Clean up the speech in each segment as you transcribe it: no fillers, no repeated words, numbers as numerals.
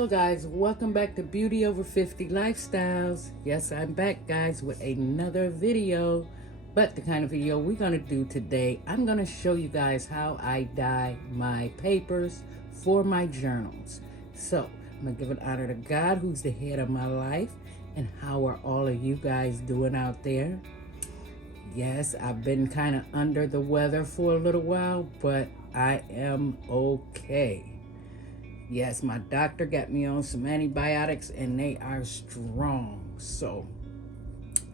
Hello guys, welcome back to Beauty Over 50 Lifestyles. Yes, I'm back guys with another video. But the kind of video we're going to do today, I'm going to show you guys how I dye my papers for my journals. So, I'm going to give an honor to God who's the head of my life. And how are all of you guys doing out there? Yes, I've been kind of under the weather for a little while, but I am okay. Yes, my doctor got me on some antibiotics and they are strong. So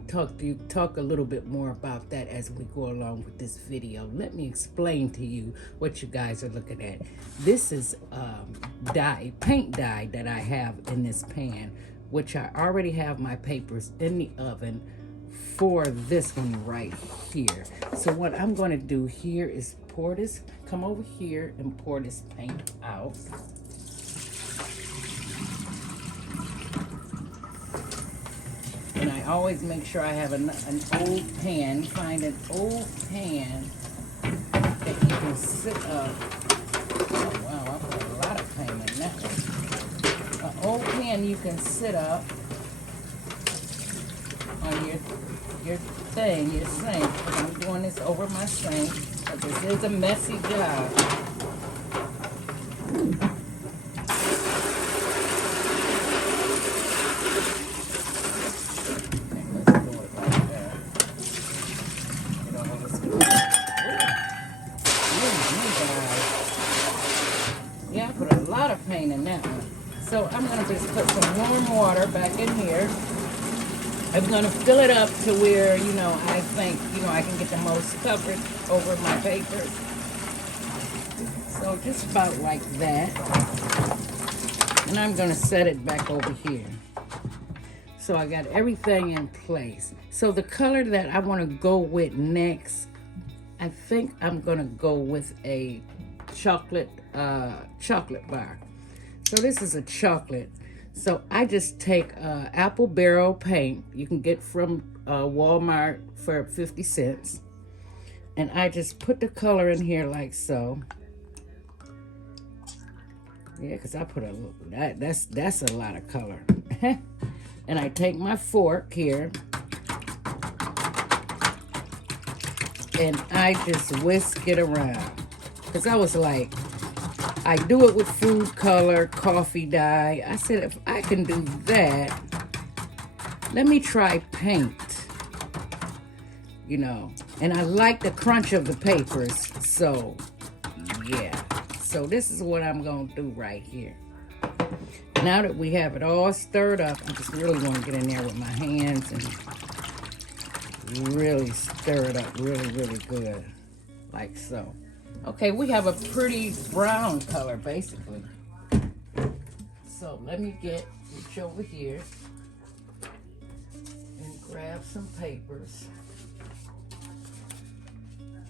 talk a little bit more about that as we go along with this video. Let me explain to you what you guys are looking at. This is paint dye that I have in this pan, which I already have my papers in the oven for this one right here. So what I'm going to do here is come over here and pour this paint out. And I always make sure I have an old pan. Find an old pan that you can sit up. Oh wow, I put a lot of paint in that one. An old pan you can sit up on your thing, your sink. I'm doing this over my sink, but this is a messy job. Yeah, I put a lot of paint in that one. So I'm going to just put some warm water back in here. I'm going to fill it up to where, I think, I can get the most coverage over my papers. So just about like that. And I'm going to set it back over here. So I got everything in place. So the color that I want to go with next, I think I'm going to go with a chocolate bar. So this is a chocolate. So I just take apple barrel paint you can get from Walmart for 50 cents. And I just put the color in here like so. Yeah, because I put that's a lot of color. And I take my fork here. And I just whisk it around. Because I was like, I do it with food color, coffee dye. I said, if I can do that, let me try paint. And I like the crunch of the papers. So, yeah. So this is what I'm going to do right here. Now that we have it all stirred up, I just really want to get in there with my hands and really stir it up really, really good. Like so. Okay, we have a pretty brown color, basically. So let me reach over here and grab some papers.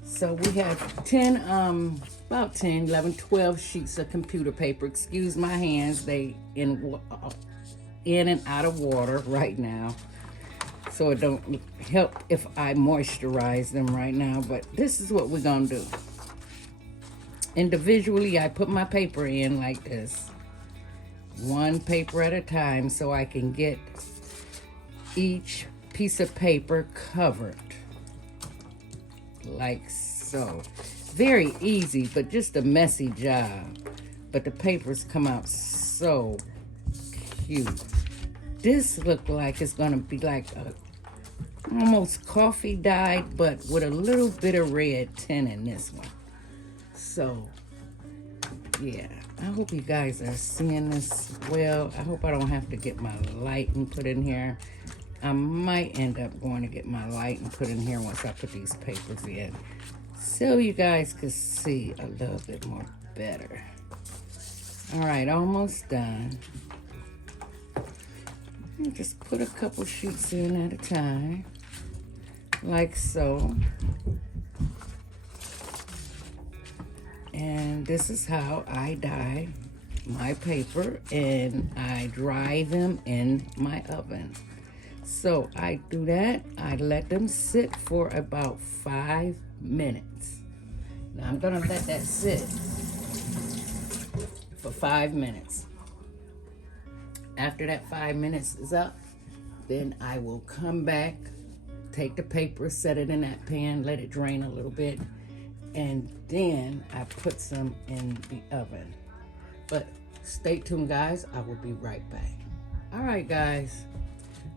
So we have about 10, 11, 12 sheets of computer paper. Excuse my hands, they in and out of water right now. So it don't help if I moisturize them right now, but this is what we're gonna do. Individually, I put my paper in like this, one paper at a time, so I can get each piece of paper covered, like so. Very easy, but just a messy job. But the papers come out so cute. This look like it's gonna be like a almost coffee dyed, but with a little bit of red tint in this one. So, yeah, I hope you guys are seeing this well. I hope I don't have to get my light and put in here. I might end up going to get my light and put in here once I put these papers in, so you guys can see a little bit more better. All right, almost done. And just put a couple sheets in at a time, like so. And this is how I dye my paper, and I dry them in my oven. So I do that. I let them sit for about 5 minutes. Now I'm gonna let that sit for 5 minutes. After that 5 minutes is up, then I will come back, take the paper, set it in that pan, let it drain a little bit, and then I put some in the oven. But stay tuned, guys. I will be right back. All right, guys.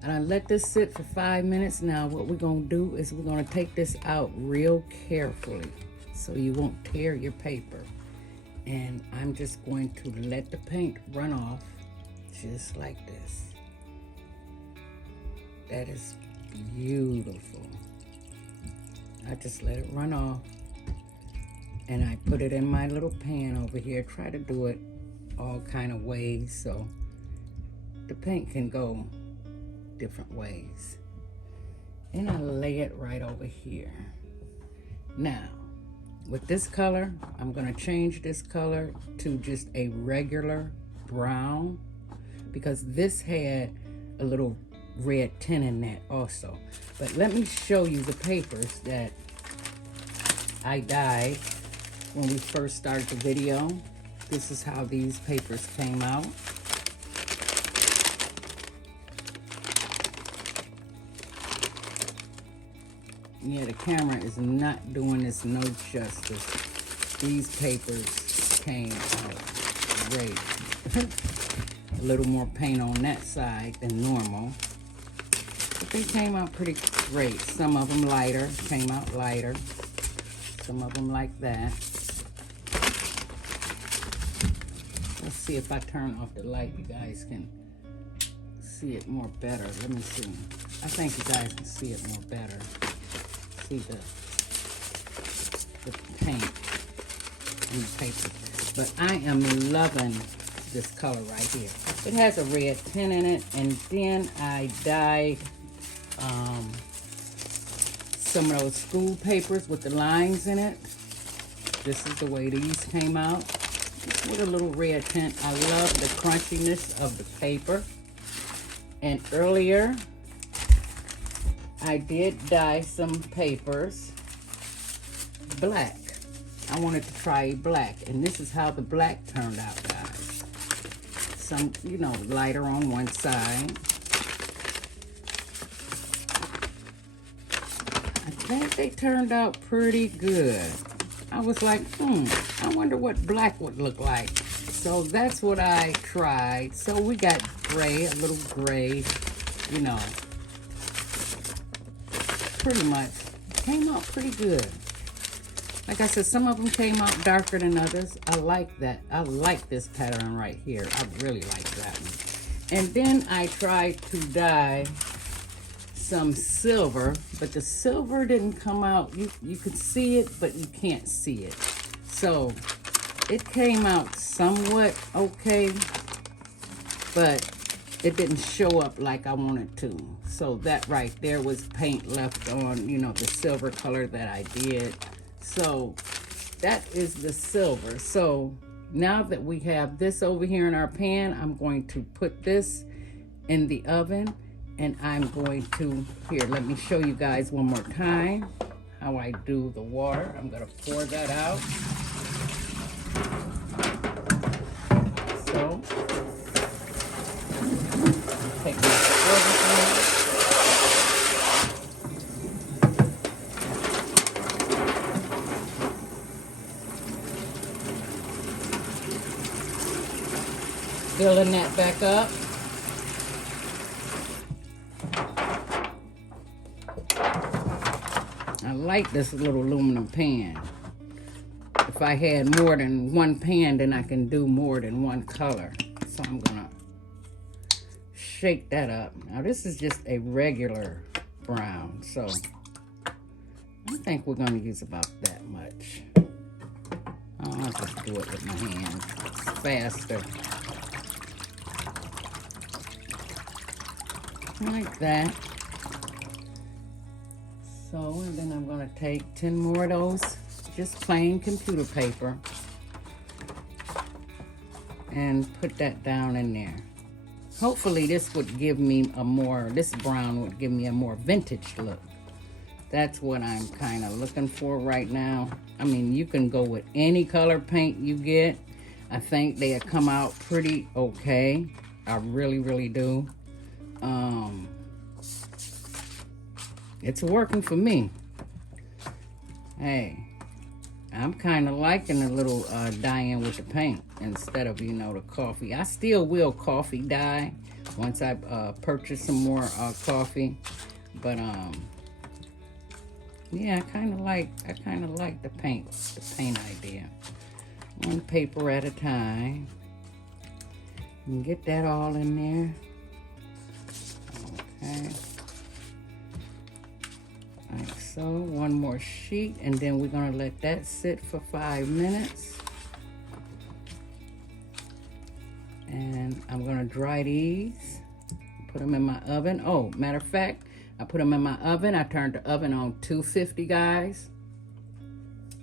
And I let this sit for 5 minutes. Now what we're gonna do is we're gonna take this out real carefully so you won't tear your paper. And I'm just going to let the paint run off just like this. That is beautiful. I just let it run off and I put it in my little pan over here. Try to do it all kind of ways so the paint can go different ways. And I lay it right over here. Now, with this color, I'm gonna change this color to just a regular brown because this had a little red tint in that also. But let me show you the papers that I dyed when we first started the video. This is how these papers came out. Yeah, the camera is not doing this no justice. These papers came out great. A little more paint on that side than normal. But they came out pretty great. Some of them lighter, came out lighter. Some of them like that. Let's see if I turn off the light, you guys can see it more better. Let me see. I think you guys can see it more better. See the paint in the paper. But I am loving this color right here. It has a red tint in it, and then I dyed some of those school papers with the lines in it. This is the way these came out with a little red tint. I love the crunchiness of the paper. And earlier I did dye some papers black. I wanted to try black, and this is how the black turned out, guys. Some, you know, lighter on one side. I think they turned out pretty good. I was like, I wonder what black would look like. So that's what I tried. So we got gray, a little gray, you know. Pretty much came out pretty good. Like I said, some of them came out darker than others. I like that. I like this pattern right here. I really like that one. And then I tried to dye some silver, but the silver didn't come out. You could see it, but you can't see it. So it came out somewhat okay, but it didn't show up like I wanted to. So that right there was paint left on, you know, the silver color that I did. So that is the silver. So now that we have this over here in our pan, I'm going to put this in the oven, and I'm going to, here, let me show you guys one more time how I do the water. I'm gonna pour that out. So, take my water. Filling that back up. I like this little aluminum pan. If I had more than one pan, then I can do more than one color. So I'm gonna shake that up. Now this is just a regular brown, so I think we're gonna use about that much. I'll just do it with my hands. It's faster. Like that. So, and then I'm gonna take 10 more of those, just plain computer paper, and put that down in there. Hopefully this would give me a more, this brown would give me a more vintage look. That's what I'm kind of looking for right now. I mean, you can go with any color paint you get. I think they'll come out pretty okay. I really, really do. It's working for me. Hey, I'm kind of liking a little dyeing with the paint instead of, you know, the coffee. I still will coffee dye once I purchase some more coffee. But yeah, I kind of like the paint idea. One paper at a time. And get that all in there. Okay. Like so. One more sheet, and then we're gonna let that sit for 5 minutes. And I'm gonna dry these. Put them in my oven. Oh, matter of fact, I put them in my oven. I turned the oven on 250, guys.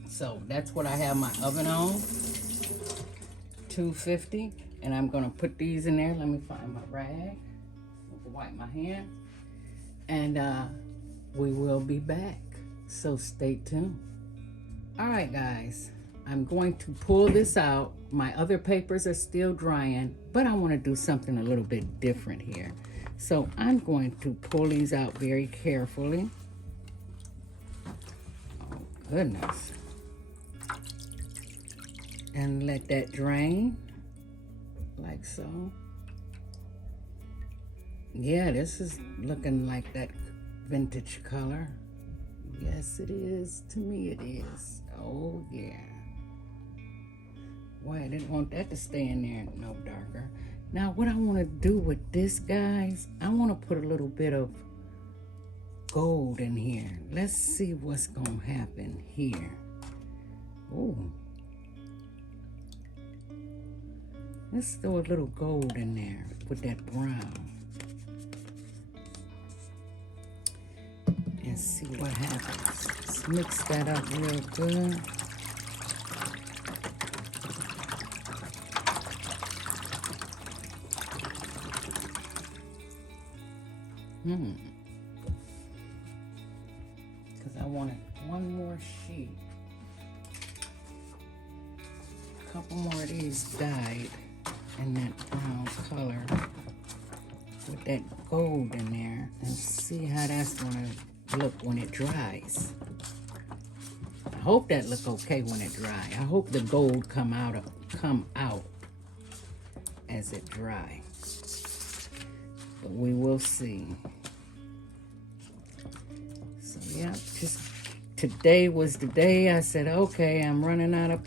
So that's what I have my oven on. 250. And I'm gonna put these in there. Let me find my rag. Wipe my hand. And we will be back. So stay tuned. All right, guys. I'm going to pull this out. My other papers are still drying, but I want to do something a little bit different here. So I'm going to pull these out very carefully. Oh, goodness. And let that drain, like so. Yeah, this is looking like that vintage color. Yes, it is. To me, it is. Oh, yeah. Boy, I didn't want that to stay in there no darker. Now, what I want to do with this, guys, I want to put a little bit of gold in here. Let's see what's going to happen here. Oh. Let's throw a little gold in there with that brown. And see what happens. Let's mix that up real good. Because I wanted one more sheet. A couple more of these dyed in that brown color with that gold in there, and see how that's gonna look when it dries. I hope that look okay when it dry. I hope the gold come out as it dry. But we will see. So yeah, just today was the day I said, okay, I'm running out of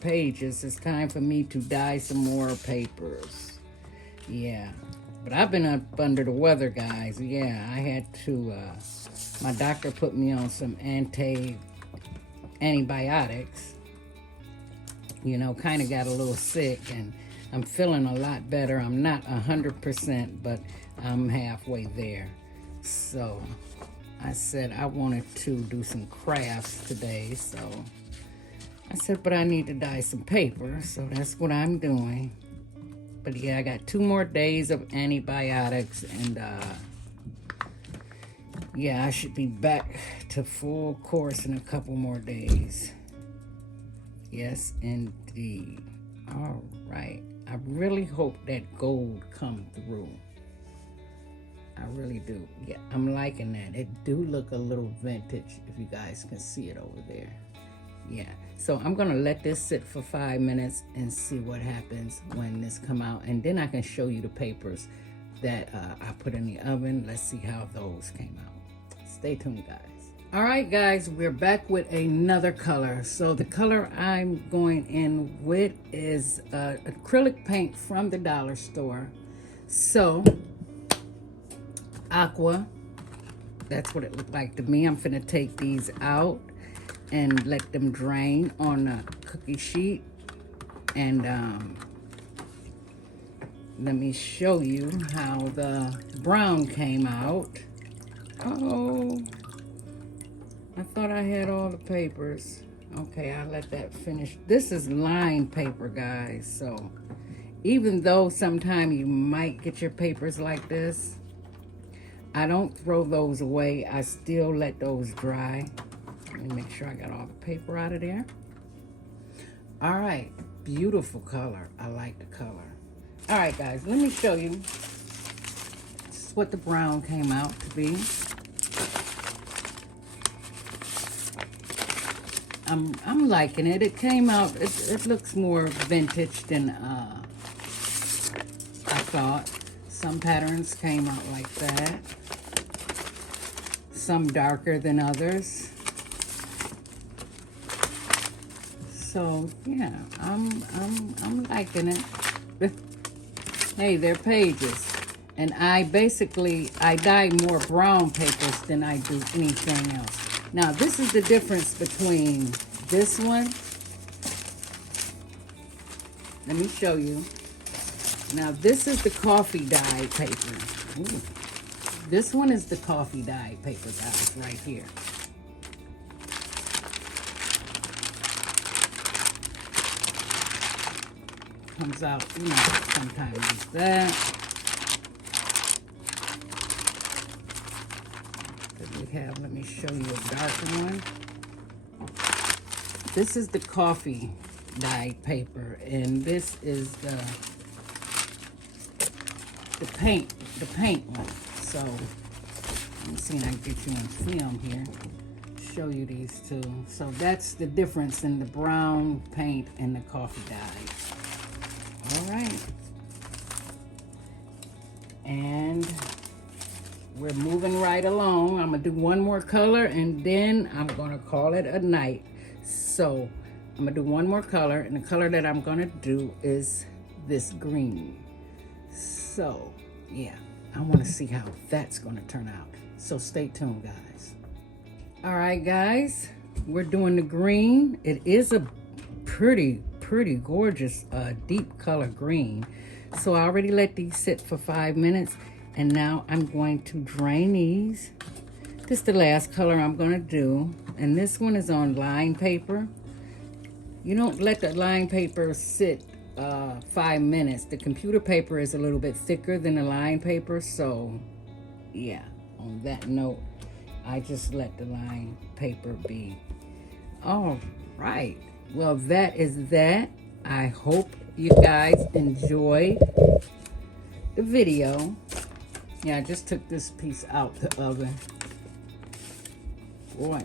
pages. It's time for me to dye some more papers. Yeah. But I've been up under the weather, guys. Yeah, I had to, my doctor put me on some antibiotics. You know, kind of got a little sick, and I'm feeling a lot better. I'm not 100%, but I'm halfway there. So I said I wanted to do some crafts today. So I said, but I need to dye some paper. So that's what I'm doing. But yeah, I got 2 more days of antibiotics, and yeah, I should be back to full course in a couple more days. Yes, indeed. All right. I really hope that gold come through. I really do. Yeah, I'm liking that. It do look a little vintage, if you guys can see it over there. Yeah, so I'm gonna let this sit for 5 minutes and see what happens when this come out, and then I can show you the papers that I put in the oven. Let's see how those came out. Stay tuned, guys. All right, guys, we're back with another color. So the color I'm going in with is acrylic paint from the dollar store. So aqua, that's what it looked like to me. I'm finna take these out and let them drain on a cookie sheet. And let me show you how the brown came out. Oh, I thought I had all the papers. Okay, I'll let that finish. This is lined paper, guys. So even though sometimes you might get your papers like this, I don't throw those away. I still let those dry. Let me make sure I got all the paper out of there. All right, beautiful color. I like the color. All right, guys, let me show you. This is what the brown came out to be. I'm liking it. It came out, it looks more vintage than I thought. Some patterns came out like that. Some darker than others. So yeah, I'm liking it. Hey, they're pages. And I dye more brown papers than I do anything else. Now, this is the difference between this one. Let me show you. Now, this is the coffee dye paper. Ooh. This one is the coffee dye paper, guys, right here. Comes out, you know, sometimes like that. Let me show you a darker one. This is the coffee dye paper, and this is the paint one. So let me see if I can get you on film here. Show you these two. So that's the difference in the brown paint and the coffee dye. All right, and we're moving right along. I'm gonna do one more color and then I'm gonna call it a night. So I'm gonna do one more color, and the color that I'm gonna do is this green. So yeah, I wanna see how that's gonna turn out. So stay tuned, guys. All right, guys, we're doing the green. It is a pretty gorgeous deep color green. So I already let these sit for 5 minutes. And now I'm going to drain these. This is the last color I'm gonna do. And this one is on line paper. You don't let the line paper sit 5 minutes. The computer paper is a little bit thicker than the line paper. So yeah, on that note, I just let the line paper be. All right, well, that is that. I hope you guys enjoyed the video. Yeah, I just took this piece out the oven. Boy,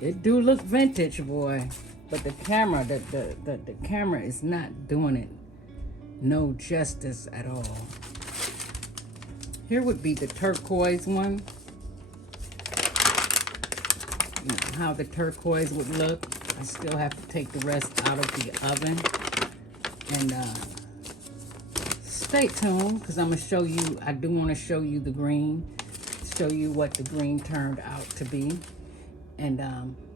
it do look vintage, boy. But the camera, the camera is not doing it no justice at all. Here would be the turquoise one. You know, how the turquoise would look. I still have to take the rest out of the oven. And stay tuned, because I'm going to show you, I do want to show you the green, show you what the green turned out to be. And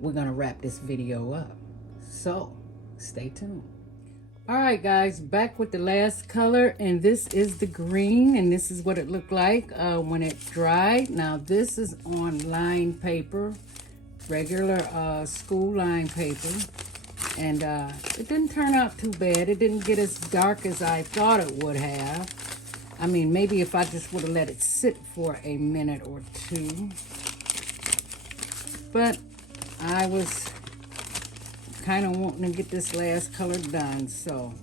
we're going to wrap this video up. So, stay tuned. All right, guys, back with the last color. And this is the green, and this is what it looked like when it dried. Now, this is on line paper, regular school line paper. And it didn't turn out too bad. It didn't get as dark as I thought it would have. I mean, maybe if I just would have let it sit for a minute or two. But I was kind of wanting to get this last color done. So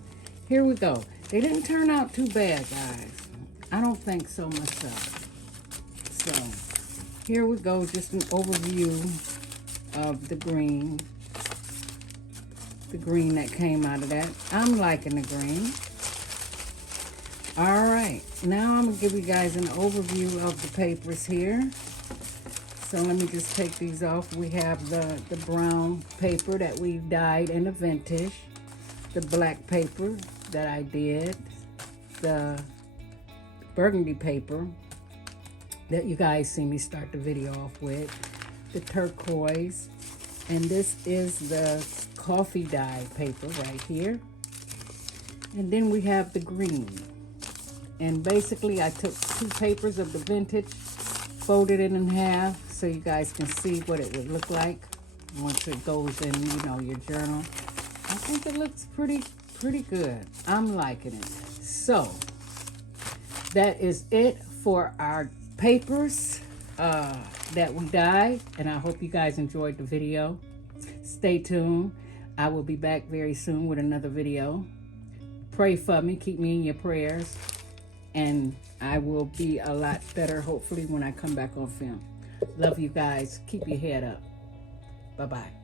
here we go. They didn't turn out too bad, guys. I don't think so myself. So here we go. Just an overview of the green. The green that came out of that. I'm liking the green. All right, now I'm gonna give you guys an overview of the papers here. So let me just take these off. We have the brown paper that we dyed in the vintage, the black paper that I did, the burgundy paper that you guys see me start the video off with, the turquoise, and this is the coffee dye paper right here. And then we have the green. And basically I took 2 papers of the vintage, folded it in half so you guys can see what it would look like once it goes in, you know, your journal. I think it looks pretty good. I'm liking it. So that is it for our papers that we dyed, and I hope you guys enjoyed the video. Stay tuned. I will be back very soon with another video. Pray for me. Keep me in your prayers. And I will be a lot better, hopefully, when I come back on film. Love you guys. Keep your head up. Bye-bye.